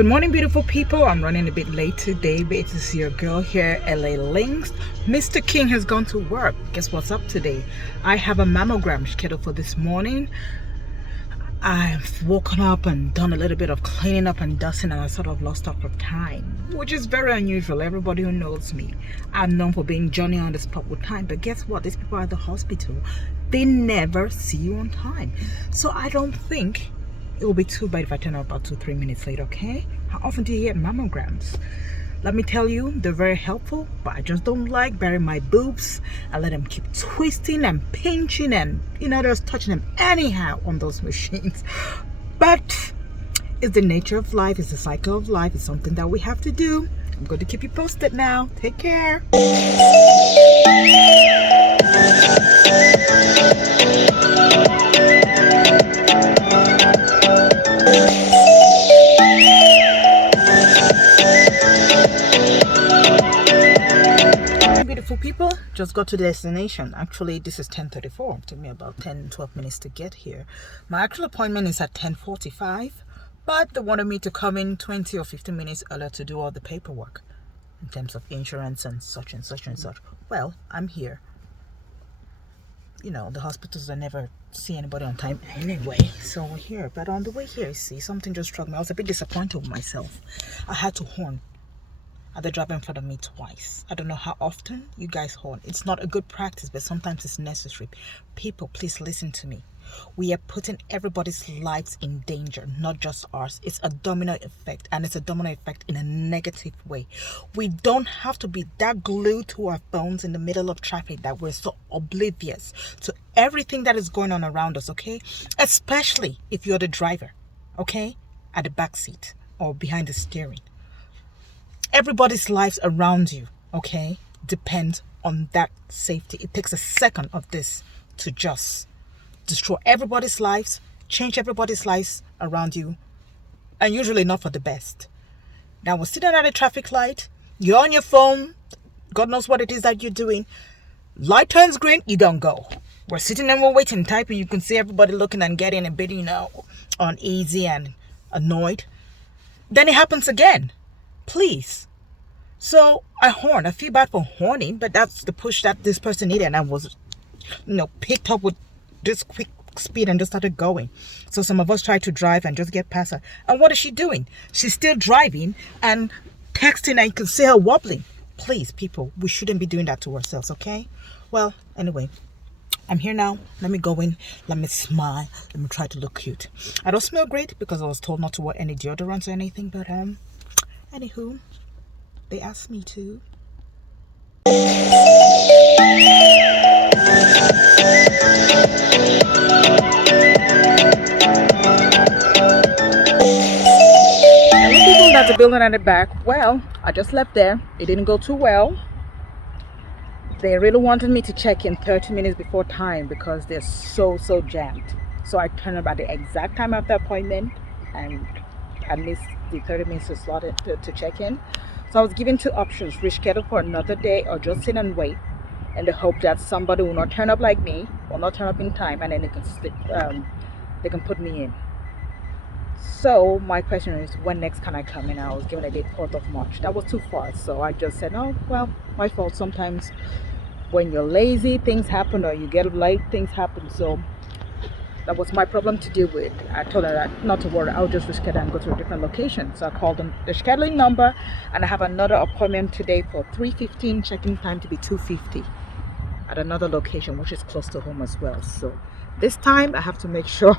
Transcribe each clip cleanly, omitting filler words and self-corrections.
Good morning, beautiful people. I'm running a bit late today, but it's your girl here, LA Links. Mr. King has gone to work. Guess what's up today? I have a mammogram scheduled for this morning. I've woken up and done a little bit of cleaning up and dusting, and I sort of lost track of time, which is very unusual. Everybody who knows me, I'm known for being Johnny on the spot with time. But guess what? These people at the hospital, they never see you on time. So I don't think it will be too bad if I turn up about 2-3 minutes late, okay? How often do you get mammograms? Let me tell you, they're very helpful, but I just don't like burying my boobs. I let them keep twisting and pinching and, just touching them anyhow on those machines. But it's the nature of life, it's the cycle of life, it's something that we have to do. I'm going to keep you posted now. Take care. Beautiful people, just got to the destination. Actually, this is 10:34. It took me about 10-12 minutes to get here. My actual appointment is at 10:45, but they wanted me to come in 20 or 15 minutes earlier to do all the paperwork in terms of insurance and such and such and such. Well, I'm here. The hospitals, I never see anybody on time anyway, so we're here. But on the way here, see, something just struck me. I was a bit disappointed with myself. I had to horn at the driver in front of me twice. I don't know how often you guys horn. It's not a good practice, but sometimes it's necessary. People, please listen to me. We are putting everybody's lives in danger, not just ours. It's a domino effect, and it's a domino effect in a negative way. We don't have to be that glued to our phones in the middle of traffic that we're so oblivious to everything that is going on around us, okay? Especially if you're the driver, okay? At the back seat or behind the steering. Everybody's lives around you, okay, depend on that safety. It takes a second of this to just destroy everybody's lives, change everybody's lives around you, and usually not for the best. Now, we're sitting at a traffic light, you're on your phone, God knows what it is that you're doing. Light turns green, you don't go. We're sitting and we're waiting, typing. You can see everybody looking and getting a bit, uneasy and annoyed. Then it happens again. Please. So I horn. I feel bad for horning, but that's the push that this person needed, and I was, picked up with this quick speed and just started going. So some of us tried to drive and just get past her. And what is she doing? She's still driving and texting, and you can see her wobbling. Please, people, we shouldn't be doing that to ourselves, okay? Well, anyway, I'm here now. Let me go in. Let me smile. Let me try to look cute. I don't smell great because I was told not to wear any deodorants or anything, but anywho, they asked me to. And the people at the building at the back, well, I just left there. It didn't go too well. They really wanted me to check in 30 minutes before time because they're so jammed. So I turned up at the exact time of the appointment, and I missed the 30 minutes to slot it to check in. So I was given two options: reschedule for another day or just sit and wait in the hope that somebody will not turn up like me, will not turn up in time, and then they can put me in. So my question is, when next can I come in? I was given a date 4th of March. That was too far, so I just said, oh, well, my fault. Sometimes when you're lazy, things happen, or you get late, things happen. So that was my problem to deal with. I told her that not to worry, I'll just reschedule and go to a different location. So I called them the scheduling number, and I have another appointment today for 3:15, check-in time to be 2:50 at another location, which is close to home as well. So this time I have to make sure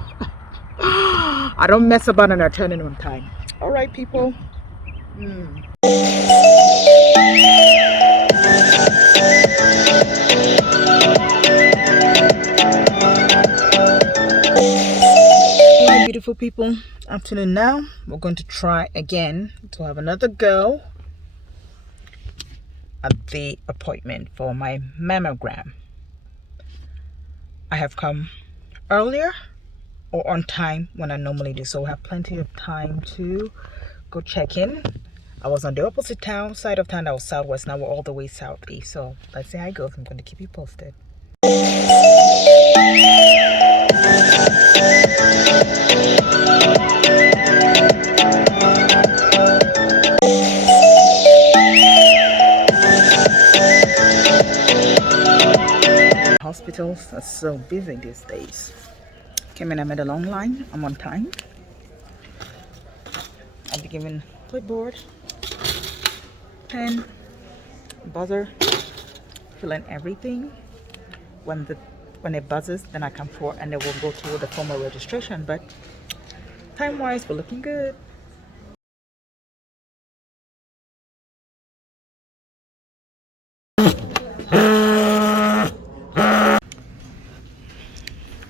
I don't mess about and return in on time. All right, people. Beautiful people, afternoon now. We're going to try again to have another go at the appointment for my mammogram. I have come earlier or on time when I normally do, so I have plenty of time to go check in. I was on the opposite side of town. I was southwest. Now we're all the way southeast. So let's see how it goes. I'm going to keep you posted. Doctors are so busy these days. Came in, I made a long line. I'm on time. I'll be given clipboard, pen, buzzer, fill in everything. When it buzzes, then I come for and then we'll go through the formal registration. But time-wise, we're looking good.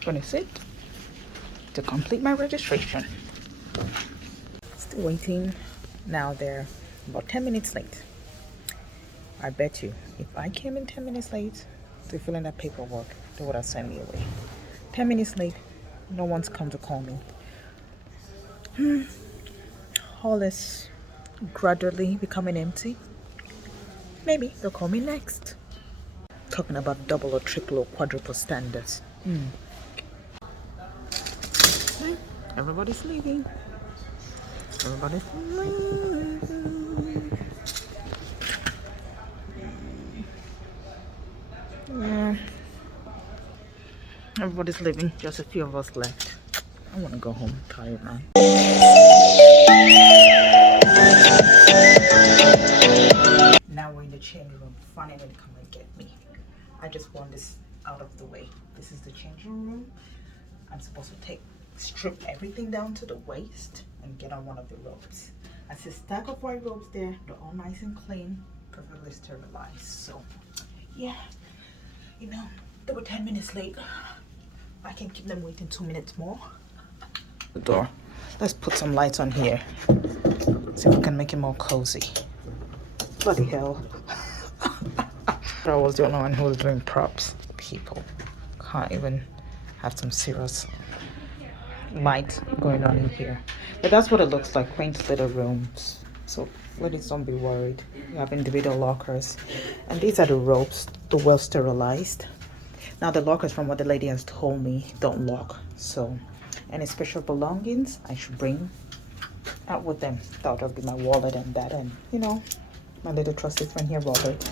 Gonna sit to complete my registration. Still waiting. Now they're about 10 minutes late. I bet you, if I came in 10 minutes late to fill in that paperwork, they would have sent me away. 10 minutes late, no one's come to call me. Hall is gradually becoming empty. Maybe they'll call me next. Talking about double or triple or quadruple standards. Everybody's leaving. Everybody's leaving. Yeah. Everybody's leaving. Just a few of us left. I want to go home. I'm tired, man. Now we're in the changing room. Finally, come and get me. I just want this out of the way. This is the changing room. I'm supposed to strip everything down to the waist and get on one of the robes. I see a stack of white robes there. They're all nice and clean, perfectly sterilized. So, yeah, you know, they were 10 minutes late. I can keep them waiting 2 minutes more. The door. Let's put some lights on here. See if we can make it more cozy. Bloody hell. I was the only one who was doing props. People can't even have some serious light going on in here. But that's what it looks like, quaint little rooms. So ladies, don't be worried. You have individual lockers. And these are the robes, the well sterilized. Now the lockers, from what the lady has told me, don't lock. So any special belongings I should bring out with them. That'll just be my wallet and that, and you know, my little trusted friend here, Robert.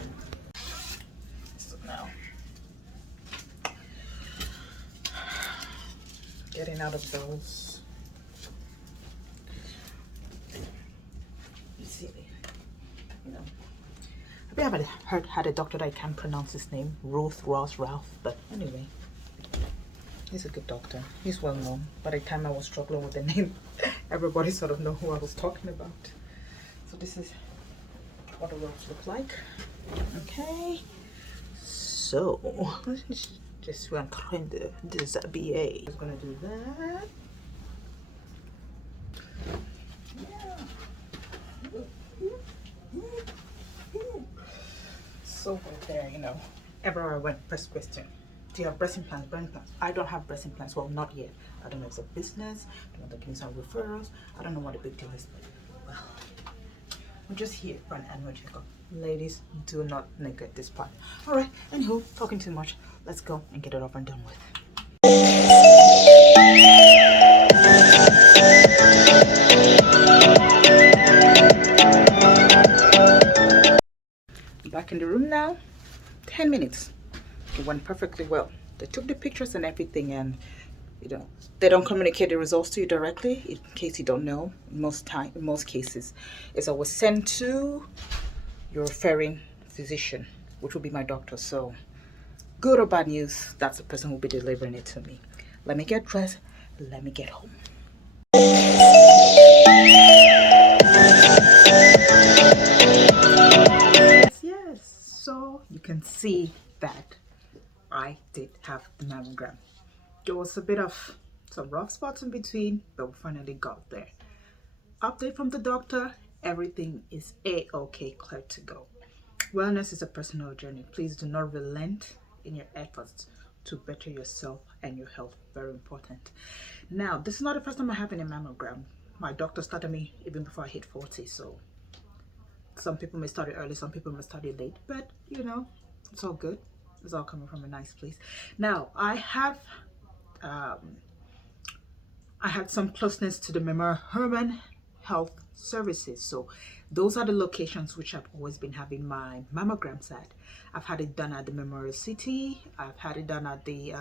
So now getting out of those. You see, you know, I haven't had a doctor that I can't pronounce his name, Ralph, but anyway, he's a good doctor. He's well known. By the time I was struggling with the name, everybody sort of know who I was talking about. So this is what the robes look like. Okay, so je suis en train de déshabiller. I'm gonna do that. So right there, you know, everywhere I went, first question: do you have breast implants? Breast implants? I don't have breast implants. Well, not yet. I don't know if it's a business. I don't know if they're getting some referrals. I don't know what the big deal is, but well, I'm just here for an annual checkup. Ladies, do not neglect this part. All right. Anywho, talking too much. Let's go and get it over and done with. Back in the room now. 10 minutes. It went perfectly well. They took the pictures and everything, and you know, they don't communicate the results to you directly. In case you don't know, in most cases, it's always sent to your referring physician, which will be my doctor. So, good or bad news, that's the person who will be delivering it to me. Let me get dressed. Let me get home. Yes. So you can see that I did have the mammogram. There was a bit of some rough spots in between, but we finally got there. Update from the doctor: everything is a-okay, clear to go. Wellness is a personal journey. Please do not relent in your efforts to better yourself and your health. Very important. Now, this is not the first time I'm having a mammogram. My doctor started me even before I hit 40, so some people may start it early, some people may start it late, but you know, it's all good. It's all coming from a nice place. Now, I had some closeness to the Herman Health Services, so Those are the locations which I've always been having my mammograms at. I've had it done at the Memorial City. I've had it done at the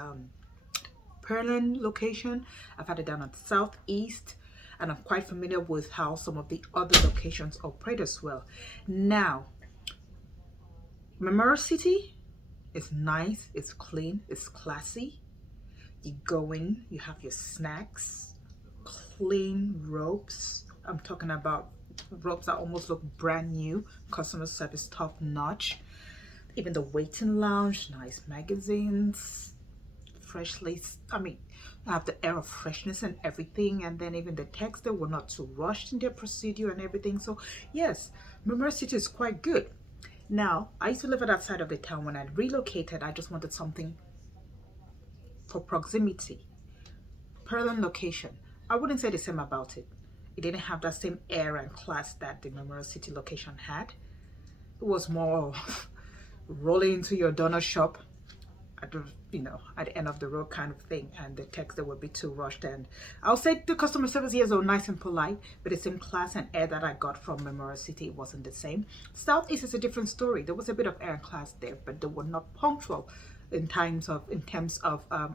Pearland location. I've had it done at Southeast, and I'm quite familiar with how some of the other locations operate as well. Now, Memorial City is nice, it's clean, it's classy. You go in, you have your snacks, clean ropes. I'm talking about ropes that almost look brand new, customer service top notch. Even the waiting lounge, nice magazines, freshly, I have the air of freshness and everything. And then even the techs, they were not too rushed in their procedure and everything. So yes, Memorial City is quite good. Now, I used to live at that side of the town. When I relocated, I just wanted something for proximity. Pearland location, I wouldn't say the same about it. It didn't have that same air and class that the Memorial City location had. It was more rolling into your donut shop at the at the end of the road kind of thing, and the techs, they would be too rushed. And I'll say the customer service here is all nice and polite, but the same class and air that I got from Memorial City, it wasn't the same. Southeast is a different story. There was a bit of air and class there, but they were not punctual in terms of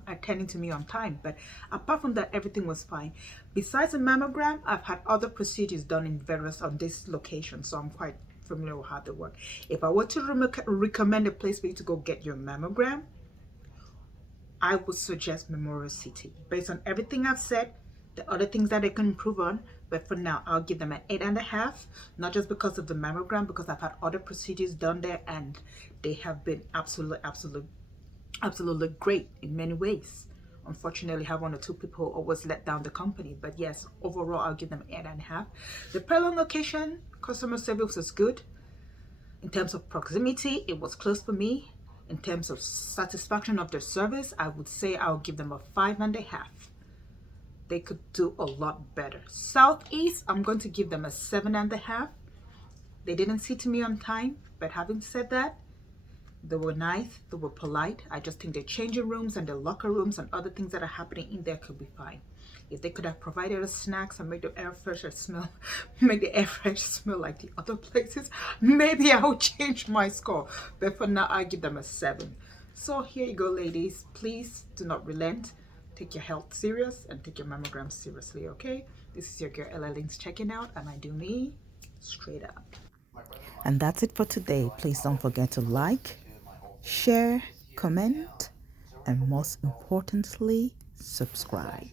attending to me on time. But apart from that, everything was fine. Besides the mammogram, I've had other procedures done in various on this location, so I'm quite familiar with how they work. If I were to recommend a place for you to go get your mammogram, I would suggest Memorial City. Based on everything I've said, the other things that they can improve on, but for now, I'll give them an 8.5. Not just because of the mammogram, because I've had other procedures done there, and they have been absolutely great in many ways. Unfortunately, have one or two people always let down the company, but yes, overall, I'll give them 8.5. The Pearland location, customer service was good. In terms of proximity, it was close for me. In terms of satisfaction of their service, I would say I'll give them a 5.5. They could do a lot better. Southeast, I'm going to give them a 7.5. They didn't see to me on time, but having said that, they were nice, they were polite. I just think their changing rooms and their locker rooms and other things that are happening in there could be fine. If they could have provided us snacks and make the air fresher smell, make the air fresh smell like the other places, maybe I will change my score. But for now, I give them a 7. So here you go, ladies. Please do not relent. Take your health serious and take your mammogram seriously, okay? This is your girl Ella Links checking out, and I do me straight up. And that's it for today. Please don't forget to like, share, comment, and most importantly, subscribe.